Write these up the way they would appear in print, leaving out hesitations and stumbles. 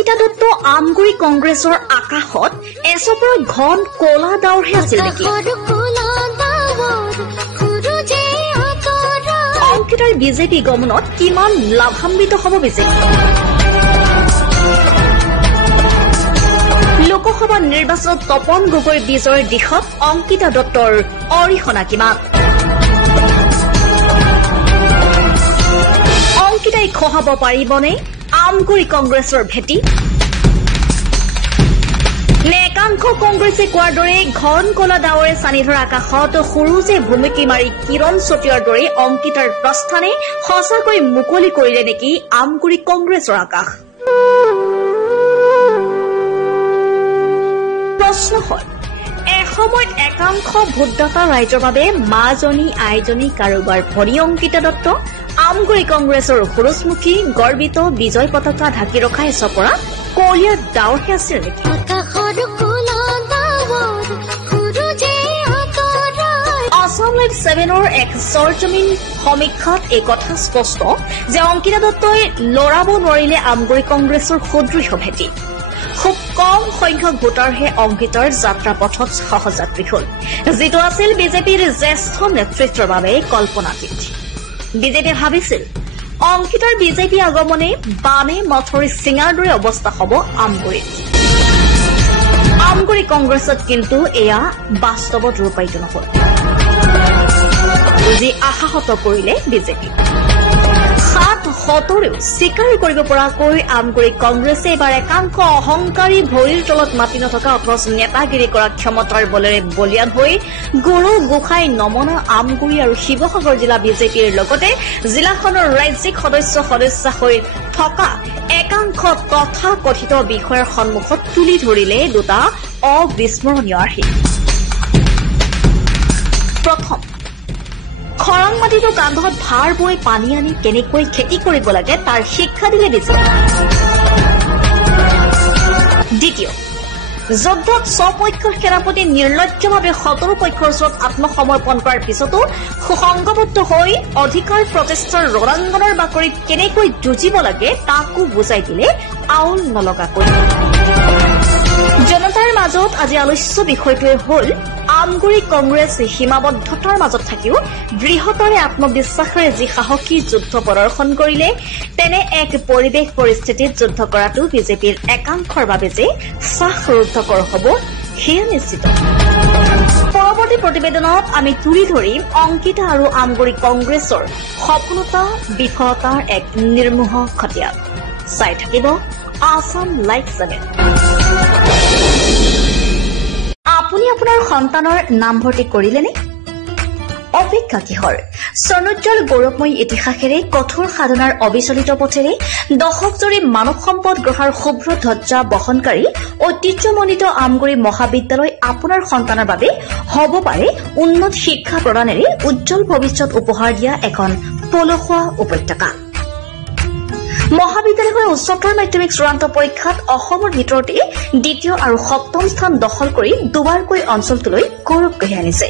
অংকিতা দত্ত আমগুৰি কংগ্ৰেছৰ আকাশত এচপৰ ঘন কলা ডাৱৰহে আছিল নেকি? অংকিতাৰ বিজেপি গমনত কিমান লাভান্বিত হ'ব বিজেপি? লোকসভা নিৰ্বাচনত তপন গগৈ বিজয়ৰ দিশত অংকিতা দত্তৰ অৰিহণা কিমান? অংকিতাই খহাব পাৰিবনে আমগুৰি কংগ্ৰেছৰ ভেটি? একাংশ কংগ্ৰেছে কোৱাৰ দৰে ঘন কলা ডাৱৰে চানি ধৰা আকাশত সৰুজে ভুমুকি মাৰি কিৰণ চতিয়াৰ দৰে অংকিতাৰ প্ৰস্থানে সঁচাকৈ মুকলি কৰিলে নেকি আমগুৰি কংগ্ৰেছৰ আকাশ? প্ৰশ্ন হ'ল, এসময়ত একাংশ ভোটদাতা ৰাইজৰ বাবে মাজনী আইজনী কাৰোবাৰ ভৰি অংকিতা দত্ত আমগুৰি কংগ্ৰেছৰ সূৰুযমুখী গৰ্বিত বিজয় পতাকা ঢাকি ৰখা এচপৰা কলীয়া ডাৱৰহে আছিল নেকি? আসাম লাইভ 7ৰ এক চৰজমিন সমীক্ষাত এই কথা স্পষ্ট যে অংকিতা দত্তই লৰাব নোৱাৰিলে আমগুৰি কংগ্ৰেছৰ সুদৃঢ় ভেটি। খুব কম সংখ্যক ভোটাৰহে অংকিতাৰ যাত্ৰা পথত সহযাত্ৰী হল, যিটো আছিল বিজেপিৰ জ্যেষ্ঠ নেতৃত্বৰ বাবে কল্পনাতীত। বিজেপিয়ে ভাবিছিল অংকিতাৰ বিজেপি আগমনে বানে মথৰি চিঙাৰ দৰে অৱস্থা হ'ব আমগুৰিত। আমগুৰি কংগ্ৰেছত কিন্তু এয়া বাস্তৱত ৰূপায়িত নহল, যি আশাহত কৰিলে বিজেপি। ৭-৭ৰেও স্বীকাৰ কৰিব পৰাকৈ আমগুৰি কংগ্ৰেছে এবাৰ একাংশ অহংকাৰী ভৰিৰ তলত মাতি নথকা অথচ নেতাগিৰি কৰা ক্ষমতাৰ বলেৰে বলিয়ান হৈ গুৰু গোসাঁই নমনা আমগুৰি আৰু শিৱসাগৰ জিলা বিজেপিৰ লগতে জিলাখনৰ ৰাজ্যিক সদস্যা হৈ থকা একাংশ তথাকথিত বিষয়াৰ সন্মুখত তুলি ধৰিলে দুটা অবিস্মৰণীয় আৰ্হি। প্ৰথম, খৰাং মাটিটো কান্ধত ভাৰ বৈ পানী আনি কেনেকৈ খেতি কৰিব লাগে তাৰ শিক্ষা দিলে বিজেপি। দ্বিতীয়, যুদ্ধত স্বপক্ষৰ সেনাপতি নিৰ্লজ্জভাৱে শত্ৰু পক্ষৰ ওচৰত আত্মসমৰ্পণ কৰাৰ পিছতো সুসংগবদ্ধ হৈ অধিকাৰ প্ৰতিষ্ঠাৰ ৰণাংগনৰ বাকৰিত কেনেকৈ যুঁজিব লাগে তাকো বুজাই দিলে আউল নলগাকৈ। জনতাৰ মাজত আজি আলোচ্য বিষয়টোৱে হ'ল আমগুৰি কংগ্ৰেছ সীমাবদ্ধতাৰ মাজত থাকিও বৃহত্তৰে আত্মবিশ্বাসেৰে যি সাহসী যুদ্ধ প্ৰদৰ্শন কৰিলে, তেনে এক পৰিৱেশ পৰিস্থিতিত যুদ্ধ কৰাটো বিজেপিৰ একাংশৰ বাবে যে শ্বাসৰুদ্ধকৰ হ'ব সেয়া নিশ্চিত। পৰৱৰ্তী প্ৰতিবেদনত আমি তুলি ধৰিম অংকিতা আৰু আমগুৰি কংগ্ৰেছৰ সফলতা বিফলতাৰ এক নিৰ্মোহ খতিয়ান। চাই থাকিব আসাম লাইভ 7। আপুনি আপোনাৰ সন্তানৰ নামভৰ্তি কৰিলেনে? অপেক্ষা কিহৰ? স্বৰ্ণোজ্জ্বল গৌৰৱময়ী ইতিহাসেৰে কঠোৰ সাধনাৰ অবিচলিত পথেৰে দশকজুৰি মানৱ সম্পদ গঢ়াৰ শুভ্ৰ ধ্বজা বহনকাৰী ঐতিহ্যমণ্ডিত আমগুৰি মহাবিদ্যালয় আপোনাৰ সন্তানৰ বাবে হ'ব পাৰে উন্নত শিক্ষা প্ৰদানেৰে উজ্জ্বল ভৱিষ্যত উপহাৰ দিয়া এখন পলসুৱা উপত্যকা। মহাবিদ্যালয়খনে উচ্চতৰ মাধ্যমিক চূড়ান্ত পৰীক্ষাত অসমৰ ভিতৰতে দ্বিতীয় আৰু সপ্তম স্থান দখল কৰি দুবাৰকৈ অঞ্চলটোলৈ গৌৰৱ কঢ়িয়াই আনিছে।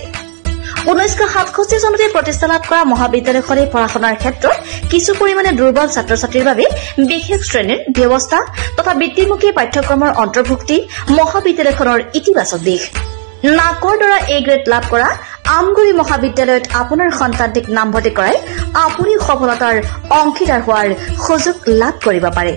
1967 চনতে প্ৰতিষ্ঠা লাভ কৰা মহাবিদ্যালয়খনে পঢ়া শুনাৰ ক্ষেত্ৰত কিছু পৰিমাণে দুৰ্বল ছাত্ৰ ছাত্ৰীৰ বাবে বিশেষ শ্ৰেণীৰ ব্যৱস্থা তথা বৃত্তিমুখী পাঠ্যক্ৰমৰ অন্তৰ্ভুক্তি মহাবিদ্যালয়খনৰ ইতিবাচক দিশ। নাকৰ দ্বাৰা এ গ্ৰেড লাভ কৰা আমগুৰি মহাবিদ্যালয়ত আপোনাৰ সন্তানটিক নামভৰ্তি কৰাই আপুনি সফলতাৰ অংশীদাৰ হোৱাৰ সুযোগ লাভ কৰিব পাৰে।